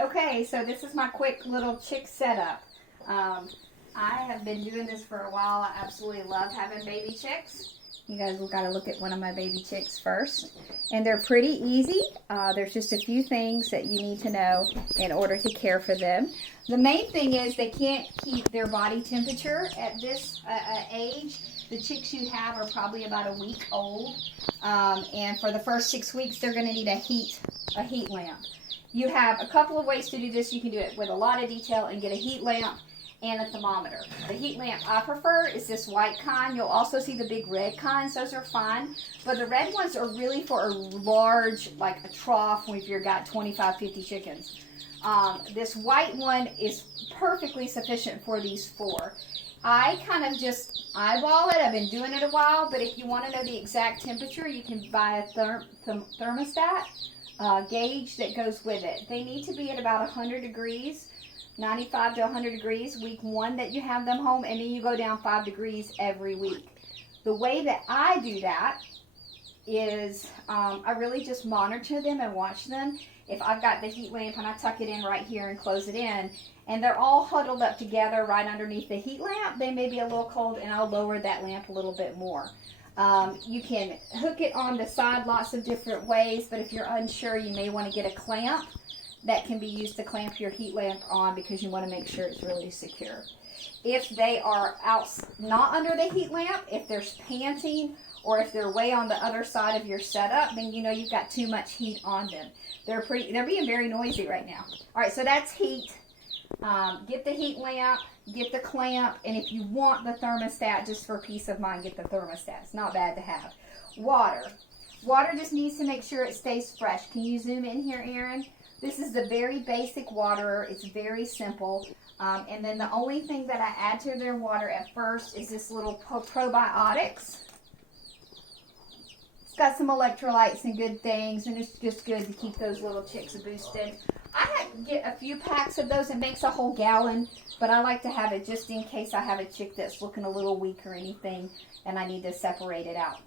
Okay, so this is my quick little chick setup. I have been doing this for a while. I absolutely love having baby chicks. You guys have got to look at one of my baby chicks first. And they're pretty easy. There's just a few things that you need to know in order to care for them. The main thing is they can't keep their body temperature at this age. The chicks you have are probably about a week old. And for the first 6 weeks, they're going to need a heat lamp. You have a couple of ways to do this. You can do it with a lot of detail and get a heat lamp and a thermometer. The heat lamp I prefer is this white kind. You'll also see the big red kinds. Those are fine. But the red ones are really for a large, like a trough if you've got 25, 50 chickens. This white one is perfectly sufficient for these 4. I kind of just eyeball it. I've been doing it a while, but if you want to know the exact temperature, you can buy a thermostat gauge that goes with it. They need to be at about 100 degrees, 95 to 100 degrees, week 1 that you have them home, and then you go down 5 degrees every week. The way that I do that is I really just monitor them and watch them. If I've got the heat lamp and I tuck it in right here and close it in, and they're all huddled up together right underneath the heat lamp, they may be a little cold, and I'll lower that lamp a little bit more. You can hook it on the side lots of different ways, but if you're unsure, you may want to get a clamp that can be used to clamp your heat lamp on because you want to make sure it's really secure. If they are out, not under the heat lamp, if they're panting, or if they're way on the other side of your setup, then you know you've got too much heat on them. They're being very noisy right now. All right, so that's heat. Get the heat lamp, get the clamp, and if you want the thermostat, just for peace of mind, get the thermostat. It's not bad to have. Water. Water just needs to make sure it stays fresh. Can you zoom in here, Aaron? This is the very basic water. It's very simple. And then the only thing that I add to their water at first is this little probiotics. It's got some electrolytes and good things, and it's just good to keep those little chicks boosted. I had to get a few packs of those. It makes a whole gallon, but I like to have it just in case I have a chick that's looking a little weak or anything, and I need to separate it out.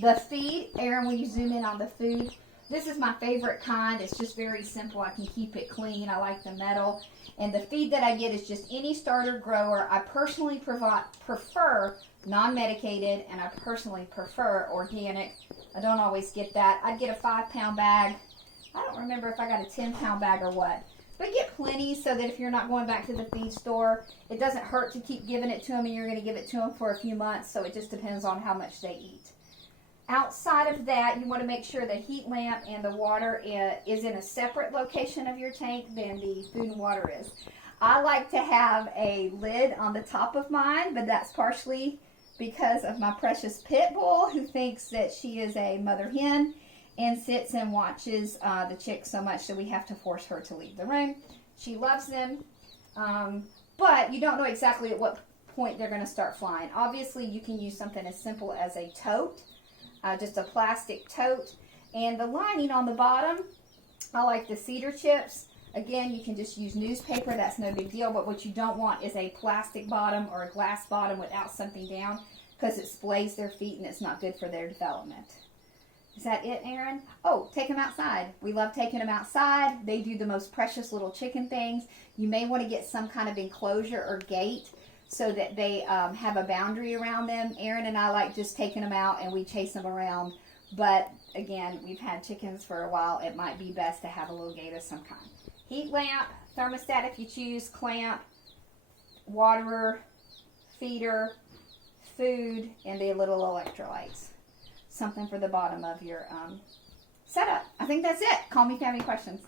The feed, Aaron, when you zoom in on the food, this is my favorite kind. It's just very simple. I can keep it clean. I like the metal. And the feed that I get is just any starter grower. I personally prefer non-medicated, and I personally prefer organic. I don't always get that. I'd get a 5-pound bag. I don't remember if I got a 10-pound bag or what. But get plenty so that if you're not going back to the feed store, it doesn't hurt to keep giving it to them, and you're going to give it to them for a few months. So it just depends on how much they eat. Outside of that, you want to make sure the heat lamp and the water is in a separate location of your tank than the food and water is. I like to have a lid on the top of mine, but that's partially because of my precious pit bull who thinks that she is a mother hen and sits and watches the chicks so much that we have to force her to leave the room. She loves them, but you don't know exactly at what point they're going to start flying. Obviously, you can use something as simple as a tote. Just a plastic tote, and the lining on the bottom, I like the cedar chips. Again, you can just use newspaper, that's no big deal, but what you don't want is a plastic bottom or a glass bottom without something down, because it splays their feet and it's not good for their development. Is that it, Aaron? Oh, take them outside. We love taking them outside. They do the most precious little chicken things. You may want to get some kind of enclosure or gate so that they have a boundary around them. Aaron and I like just taking them out and we chase them around. But again, we've had chickens for a while. It might be best to have a little gate of some kind. Heat lamp, thermostat if you choose, clamp, waterer, feeder, food, and the little electrolytes. Something for the bottom of your setup. I think that's it. Call me if you have any questions.